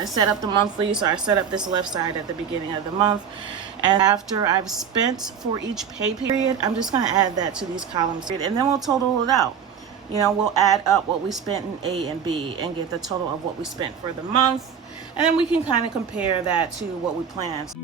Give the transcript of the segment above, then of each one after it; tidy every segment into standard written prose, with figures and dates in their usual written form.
I set up the monthly, so I set up this left side at the beginning of the month. And after I've spent for each pay period, I'm just going to add that to these columns. And then we'll total it out. You know, we'll add up what we spent in A and B and get the total of what we spent for the month. And then we can kind of compare that to what we planned.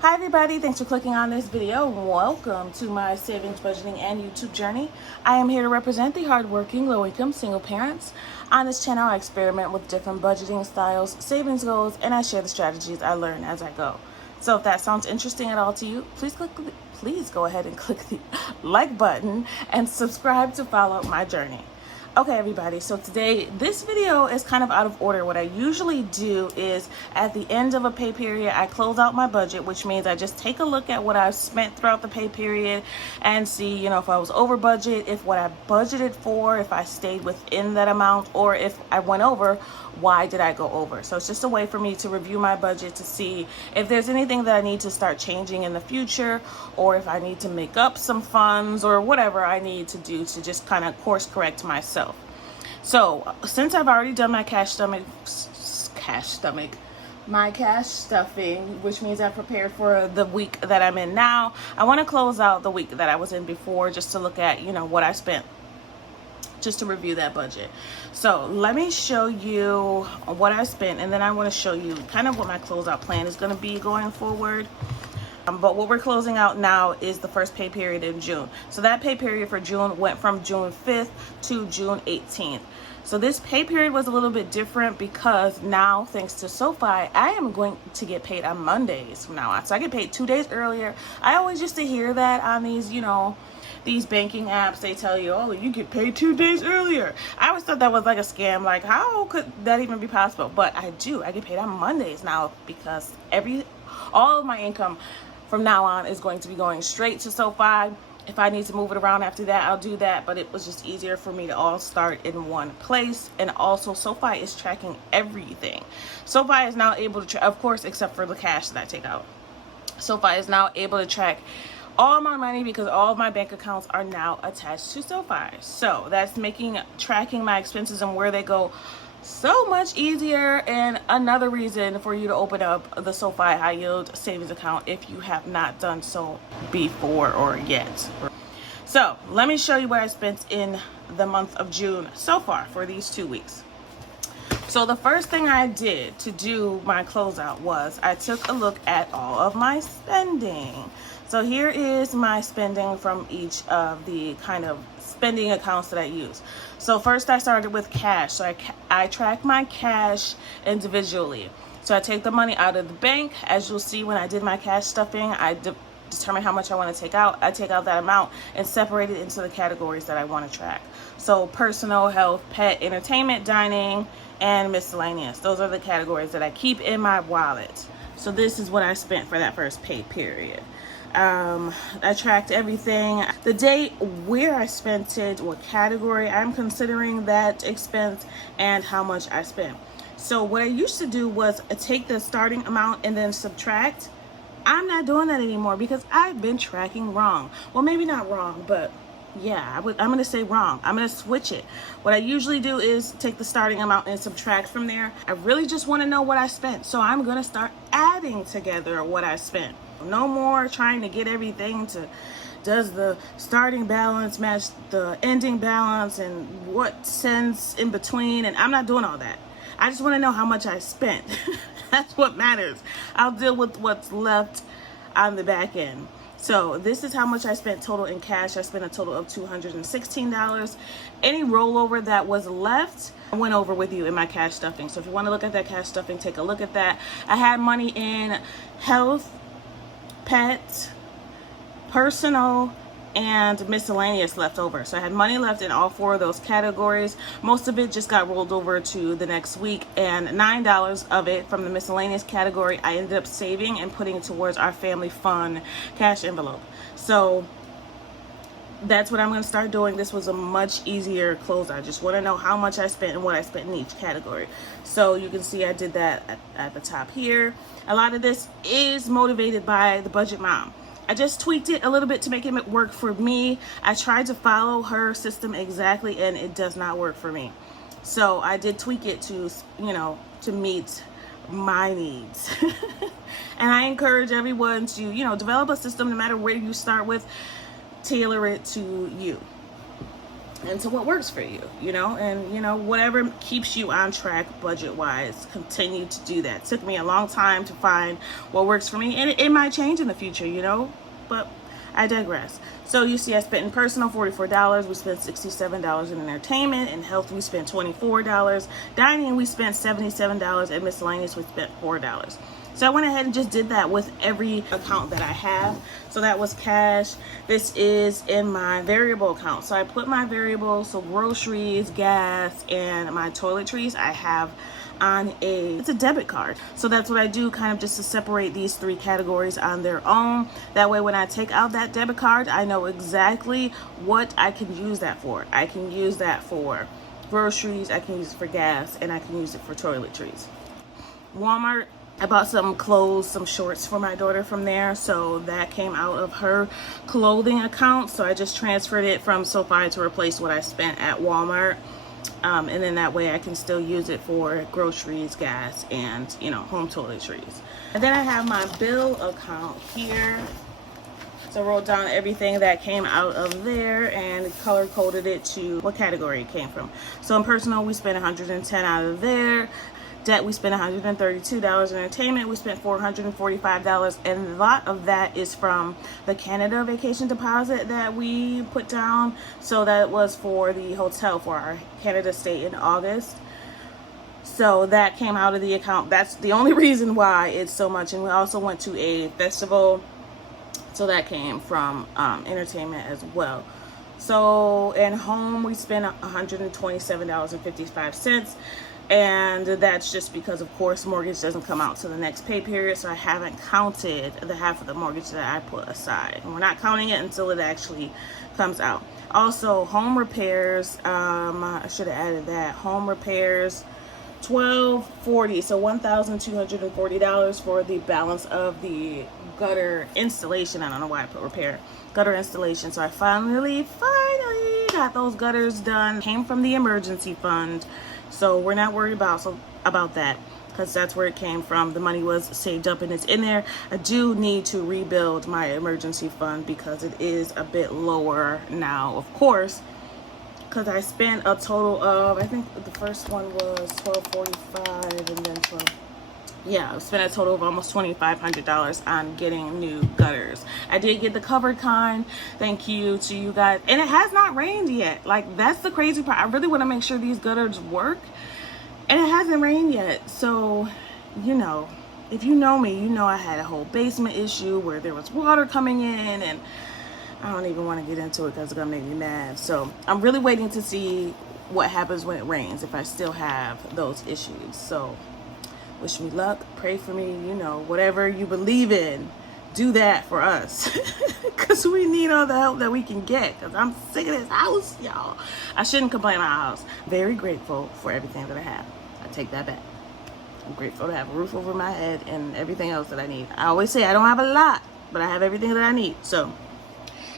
Hi everybody, thanks for clicking on this video. Welcome to my savings, budgeting, and YouTube journey. I am here to represent the hardworking, low-income single parents. On this channel, I experiment with different budgeting styles, savings goals, and I share the strategies I learn as I go. So if that sounds interesting at all to you, please go ahead and click the like button and subscribe to follow my journey. Okay everybody, so today this video is kind of out of order. What I usually do is at the end of a pay period, I close out my budget, which means I just take a look at what I've spent throughout the pay period and see, you know, if I was over budget, if what I budgeted for, if I stayed within that amount, or if I went over, why did I go over? So it's just a way for me to review my budget to see if there's anything that I need to start changing in the future, or if I need to make up some funds or whatever I need to do to just kind of course correct myself. So since I've already done my cash stuffing, which means I've prepared for the week that I'm in now, I want to close out the week that I was in before just to look at, you know, what I spent, just to review that budget. So let me show you what I spent, and then I want to show you kind of what my closeout plan is going to be going forward. But what we're closing out now is the first pay period in June. So that pay period for June went from June 5th to June 18th. So this pay period was a little bit different because now, thanks to Sofi, I am going to get paid on Mondays from now on. So I get paid 2 days earlier. I always used to hear that on these, you know, these banking apps. They tell you, oh, you get paid 2 days earlier. I always thought that was like a scam. Like, how could that even be possible? But I do. I get paid on Mondays now because all of my income from now on is going to be going straight to Sofi. If I need to move it around after that, I'll do that. But it was just easier for me to all start in one place. And also, Sofi is tracking everything. Sofi is now able to, of course, except for the cash that I take out. Sofi is now able to track all my money because all of my bank accounts are now attached to Sofi. So that's making tracking my expenses and where they go so much easier, and another reason for you to open up the Sofi high yield savings account if you have not done so before or yet. So let me show you what I spent in the month of June so far for these 2 weeks. So the first thing I did to do my closeout was I took a look at all of my spending. So here is my spending from each of the kind of spending accounts that I use. So first I started with cash. So I track my cash individually. So I take the money out of the bank. As you'll see, when I did my cash stuffing, I determine how much I want to take out. I take out that amount and separate it into the categories that I want to track. So personal, health, pet, entertainment, dining, and miscellaneous. Those are the categories that I keep in my wallet. So this is what I spent for that first pay period. I tracked everything, the date, where I spent it, what category I'm considering that expense, and how much I spent. So what I used to do was take the starting amount and then subtract. I'm not doing that anymore because I've been tracking wrong. Well, maybe not wrong, but yeah, I'm going to say wrong. I'm going to switch it. What I usually do is take the starting amount and subtract from there. I really just want to know what I spent. So I'm going to start adding together what I spent. No more trying to get everything to, does the starting balance match the ending balance and what cents in between? And I'm not doing all that. I just want to know how much I spent. That's what matters. I'll deal with what's left on the back end. So this is how much I spent total in cash. I spent a total of $216. Any rollover that was left, I went over with you in my cash stuffing. So if you want to look at that cash stuffing, take a look at that. I had money in health, pet, personal, and miscellaneous left over. So I had money left in all 4 of those categories. Most of it just got rolled over to the next week, and $9 of it from the miscellaneous category I ended up saving and putting towards our family fund cash envelope. So that's what I'm going to start doing. This was a much easier closeout. I just want to know how much I spent and what I spent in each category. So you can see I did that at the top here. A lot of this is motivated by the budget mom. I just tweaked it a little bit to make it work for me. I tried to follow her system exactly, and it does not work for me. So I did tweak it to, to meet my needs. And I encourage everyone to, develop a system, no matter where you start with, tailor it to you and to what works for you, and whatever keeps you on track budget wise, continue to do that. It took me a long time to find what works for me, and it might change in the future, but I digress. So you see, I spent in personal $44. We spent $67 in entertainment. In health, we spent $24. Dining, we spent $77. And miscellaneous, we spent $4. So I went ahead and just did that with every account that I have. So that was cash. This is in my variable account. So I put my variables, so groceries, gas, and my toiletries, I have on it's a debit card. So that's what I do, kind of just to separate these three categories on their own. That way when I take out that debit card, I know exactly what I can use that for. I can use that for groceries, I can use it for gas, and I can use it for toiletries. Walmart, I bought some clothes, some shorts for my daughter from there, so that came out of her clothing account. So I just transferred it from Sofi to replace what I spent at Walmart. And then that way I can still use it for groceries, gas, and home toiletries. And then I have my bill account here. So I wrote down everything that came out of there and color coded it to what category it came from. So in personal, we spent $110 out of there. Debt, we spent $132. Entertainment, we spent $445, and a lot of that is from the Canada vacation deposit that we put down. So that was for the hotel for our Canada stay in August. So that came out of the account. That's the only reason why it's so much. And we also went to a festival, so that came from entertainment as well. So in home, we spent $127.55. And that's just because, of course, mortgage doesn't come out to the next pay period, so I haven't counted the half of the mortgage that I put aside. And we're not counting it until it actually comes out. Also, home repairs, I should have added that. Home repairs, $1,240, so $1,240 for the balance of the gutter installation. I don't know why I put repair. Gutter installation. So I finally got those gutters done. Came from the emergency fund. So we're not worried about that, because that's where it came from. The money was saved up and it's in there. I do need to rebuild my emergency fund because it is a bit lower now, of course, because I spent a total of, I think the first one was $1,245 and then I spent a total of almost $2,500 on getting new gutters. I did get the covered kind. Thank you to you guys. And it has not rained yet. Like, that's the crazy part. I really want to make sure these gutters work. And it hasn't rained yet. So, if you know me, you know I had a whole basement issue where there was water coming in. And I don't even want to get into it because it's going to make me mad. So, I'm really waiting to see what happens when it rains, if I still have those issues. So, wish me luck, pray for me, whatever you believe in, do that for us. Because we need all the help that we can get, because I'm sick of this house, y'all. I shouldn't complain about my house. Very grateful for everything that I have. I take that back. I'm grateful to have a roof over my head and everything else that I need. I always say I don't have a lot, but I have everything that I need. So,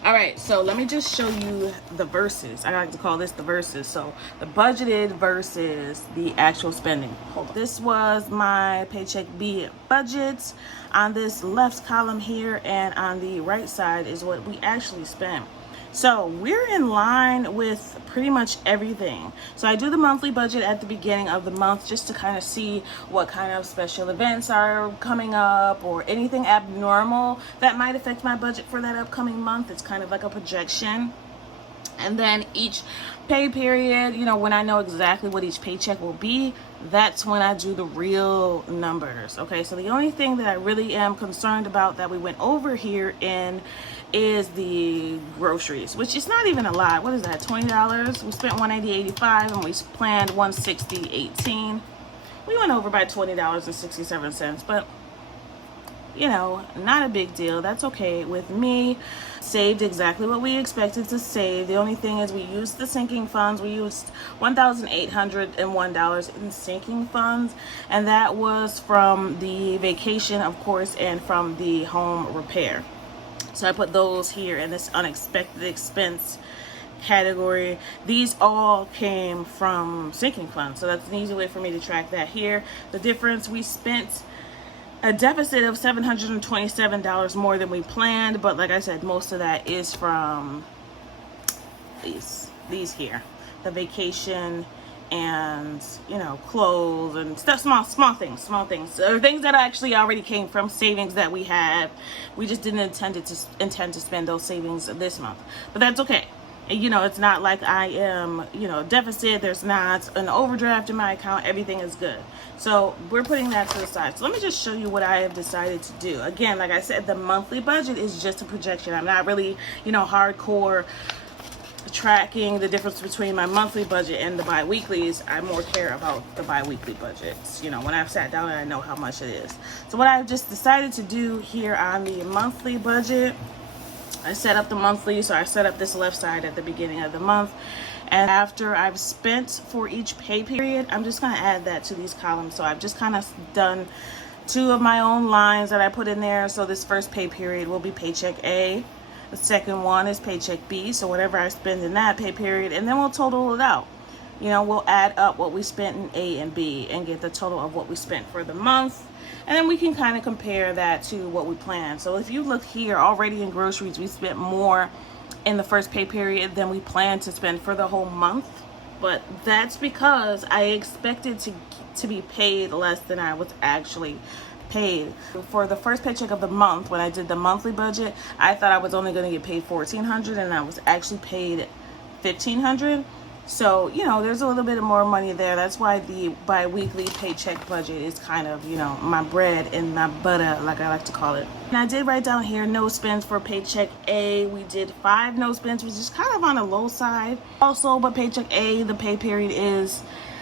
all right, so let me just show you the verses. I like to call this the verses. So the budgeted versus the actual spending. Hold on. This was my paycheck B budget on this left column here, and on the right side is what we actually spent. So we're in line with pretty much everything. So I do the monthly budget at the beginning of the month just to kind of see what kind of special events are coming up or anything abnormal that might affect my budget for that upcoming month. It's kind of like a projection. And then each pay period, when I know exactly what each paycheck will be, that's when I do the real numbers. Okay, so the only thing that I really am concerned about that we went over here in is the groceries, which is not even a lot. What is that, $20? We spent $180.85 and we planned $160.18. We went over by $20.67, but not a big deal. That's okay with me. Saved exactly what we expected to save. The only thing is we used the sinking funds. We used $1,801 in sinking funds, and that was from the vacation, of course, and from the home repair. So I put those here in this unexpected expense category. These all came from sinking funds, so that's an easy way for me to track that here. The difference, we spent a deficit of $727 more than we planned, but like I said, most of that is from these here, the vacation and, you know, clothes and stuff, small things, or things that actually already came from savings that we have. We just didn't intend to spend those savings this month, but that's okay. You know, it's not like I am, you know, deficit. There's not an overdraft in my account. Everything is good. So we're putting that to the side. So let me just show you what I have decided to do. Again, like I said, the monthly budget is just a projection. I'm not really, you know, hardcore tracking the difference between my monthly budget and the bi-weeklies. I more care about the bi-weekly budgets, you know, when I've sat down and I know how much it is. So what I've just decided to do here on the monthly budget, I set up the monthly, so I set up this left side at the beginning of the month, and after I've spent for each pay period, I'm just going to add that to these columns. So I've just kind of done 2 of my own lines that I put in there. So this first pay period will be paycheck A, the second one is paycheck B, so whatever I spend in that pay period, and then we'll total it out. You know, we'll add up what we spent in A and B and get the total of what we spent for the month. And then we can kind of compare that to what we planned. So if you look here, already in groceries, we spent more in the first pay period than we planned to spend for the whole month. But that's because I expected to be paid less than I was actually paid. For the first paycheck of the month, when I did the monthly budget, I thought I was only going to get paid $1,400, and I was actually paid $1,500. So, you know, there's a little bit more money there. That's why the bi-weekly paycheck budget is kind of, you know, my bread and my butter, like I like to call it. And I did write down here no spends for paycheck A. We did 5 no spends, which is kind of on the low side. Also, but paycheck A, the pay period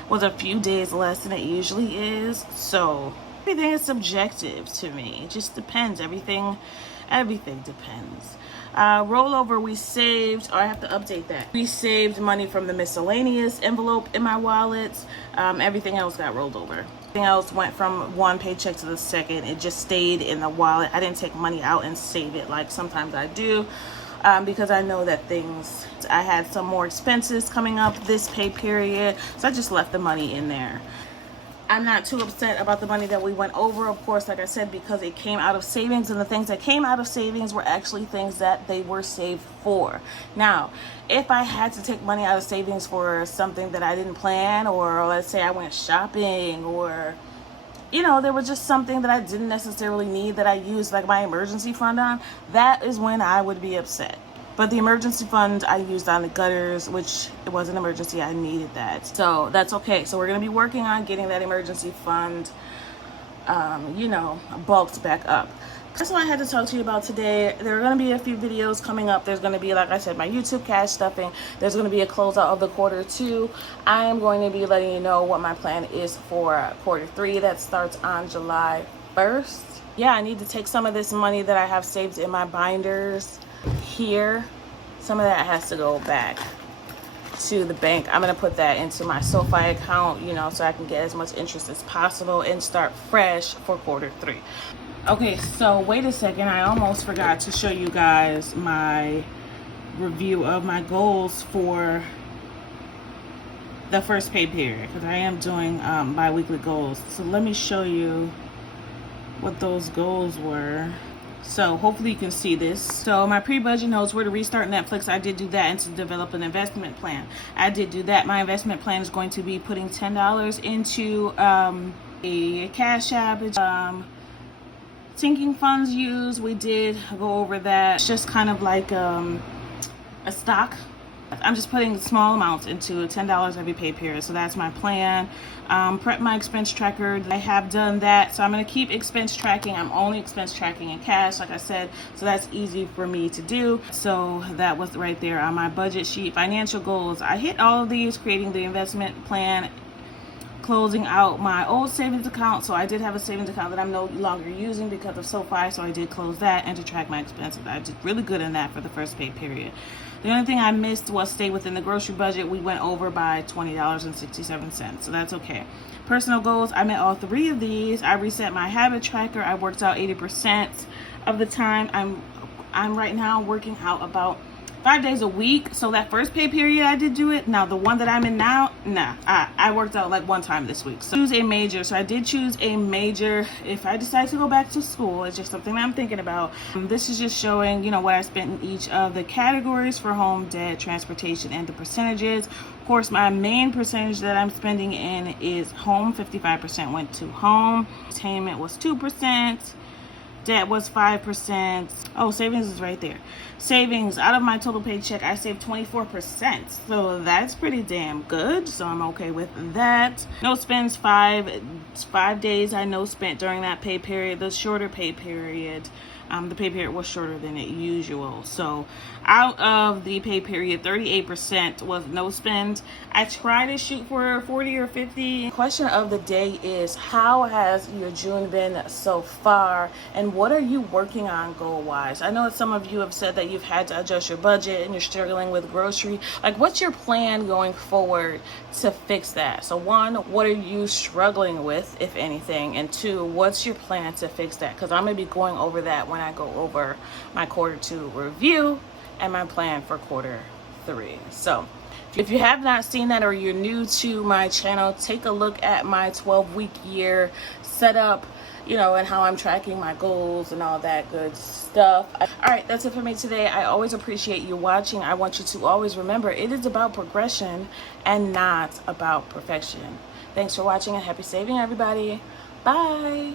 was a few days less than it usually is. So everything is subjective to me. It just depends. Everything depends. Rollover, we saved, or I have to update that. We saved money from the miscellaneous envelope in my wallet. Everything else got rolled over. Everything else went from one paycheck to the second. It just stayed in the wallet. I didn't take money out and save it like sometimes I do, because I know that I had some more expenses coming up this pay period, so I just left the money in there. I'm not too upset about the money that we went over, of course, like I said, because it came out of savings, and the things that came out of savings were actually things that they were saved for. Now, if I had to take money out of savings for something that I didn't plan, or let's say I went shopping, or, you know, there was just something that I didn't necessarily need that I used like my emergency fund on, that is when I would be upset. But the emergency fund I used on the gutters, which it was an emergency, I needed that. So that's okay. So we're going to be working on getting that emergency fund, you know, bulked back up. That's what I had to talk to you about today. There are going to be a few videos coming up. There's going to be, like I said, my YouTube cash stuffing. There's going to be a closeout of the quarter 2. I am going to be letting you know what my plan is for quarter 3. That starts on July 1st. Yeah, I need to take some of this money that I have saved in my binders here. Some of that has to go back to the bank. I'm going to put that into my Sofi account, you know, so I can get as much interest as possible and start fresh for quarter 3. Okay, so wait a second. I almost forgot to show you guys my review of my goals for the first pay period, because I am doing bi-weekly goals. So let me show you what those goals were. So hopefully you can see this. So my pre-budget notes were to restart Netflix. I did do that, and to develop an investment plan. I did do that. My investment plan is going to be putting $10 into a Cash App. Sinking funds used, we did go over that. It's just kind of like a stock. I'm just putting small amounts into $10 every pay period. So that's my plan. Prep my expense tracker. I have done that. So I'm going to keep expense tracking. I'm only expense tracking in cash, like I said. So that's easy for me to do. So that was right there on my budget sheet. Financial goals. I hit all of these, creating the investment plan, closing out my old savings account. So I did have a savings account that I'm no longer using because of Sofi, so I did close that, and to track my expenses. I did really good in that for the first pay period. The only thing I missed was stay within the grocery budget. We went over by $20.67, so that's okay. Personal goals, I met all 3 of these. I reset my habit tracker. I worked out 80% of the time. I'm right now working out about 5 days a week. So that first pay period I did do it. Now the one that I'm in now, nah, I worked out like one time this week. So choose a major. So I did choose a major. If I decide to go back to school, it's just something that I'm thinking about. This is just showing, you know, what I spent in each of the categories for home, debt, transportation, and the percentages. Of course, my main percentage that I'm spending in is home. 55% went to home. Entertainment was 2%. Debt was 5%. Oh, savings is right there. Savings, out of my total paycheck, I saved 24%. So that's pretty damn good. So I'm okay with that. No spends, 5 days I no spent during that pay period. The shorter pay period, the pay period was shorter than it usual. So out of the pay period, 38% was no spend. I try to shoot for 40 or 50. Question of the day is, how has your June been so far, and what are you working on goal wise? I know that some of you have said that you've had to adjust your budget and you're struggling with grocery. Like, what's your plan going forward to fix that? So one, what are you struggling with, if anything? And two, what's your plan to fix that? Because I'm going to be going over that when I go over my quarter 2 review and my plan for quarter 3. So if you have not seen that, or you're new to my channel, take a look at my 12-week year setup, you know, and how I'm tracking my goals and all that good stuff. All right, that's it for me today. I always appreciate you watching. I want you to always remember, it is about progression and not about perfection. Thanks for watching, and happy saving, everybody. Bye.